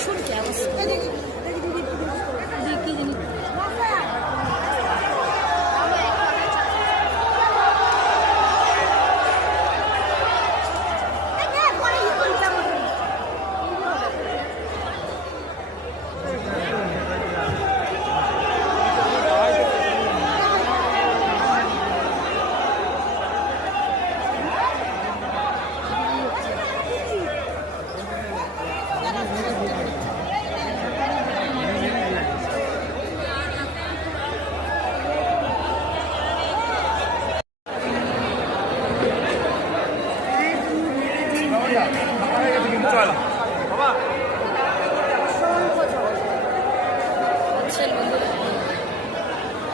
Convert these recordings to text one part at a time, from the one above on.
ভীষণ কি অবস্থা দেখি জিনিস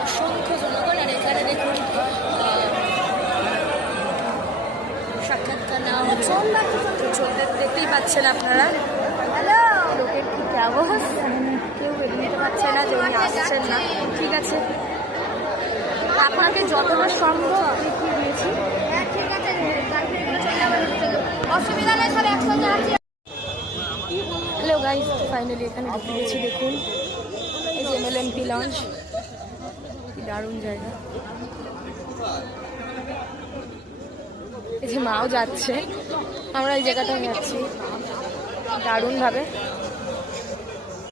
অসংখ্য জনগণ। আর এখানে দেখুন সাক্ষাৎকার নেওয়া হচ্ছে, চলতে দেখতেই পাচ্ছেন আপনারা। লোকের কি অবস্থা, কেউ বেরিয়ে নিতে পারছে না যে উনি আসছেন না। ঠিক আছে, আপনাকে যতটা সম্ভব দেখিয়ে দিয়েছি। অসুবিধা নেই, সব একসঙ্গে আছি। হ্যালো গাইস, ফাইনালি এখানে ঢুকে গেছি। দেখুন এই যে MLMP লঞ্চ, কি দারুণ জায়গা। এই যে মাও যাচ্ছে, আমরা এই জায়গাটায় যাচ্ছি দারুণভাবে।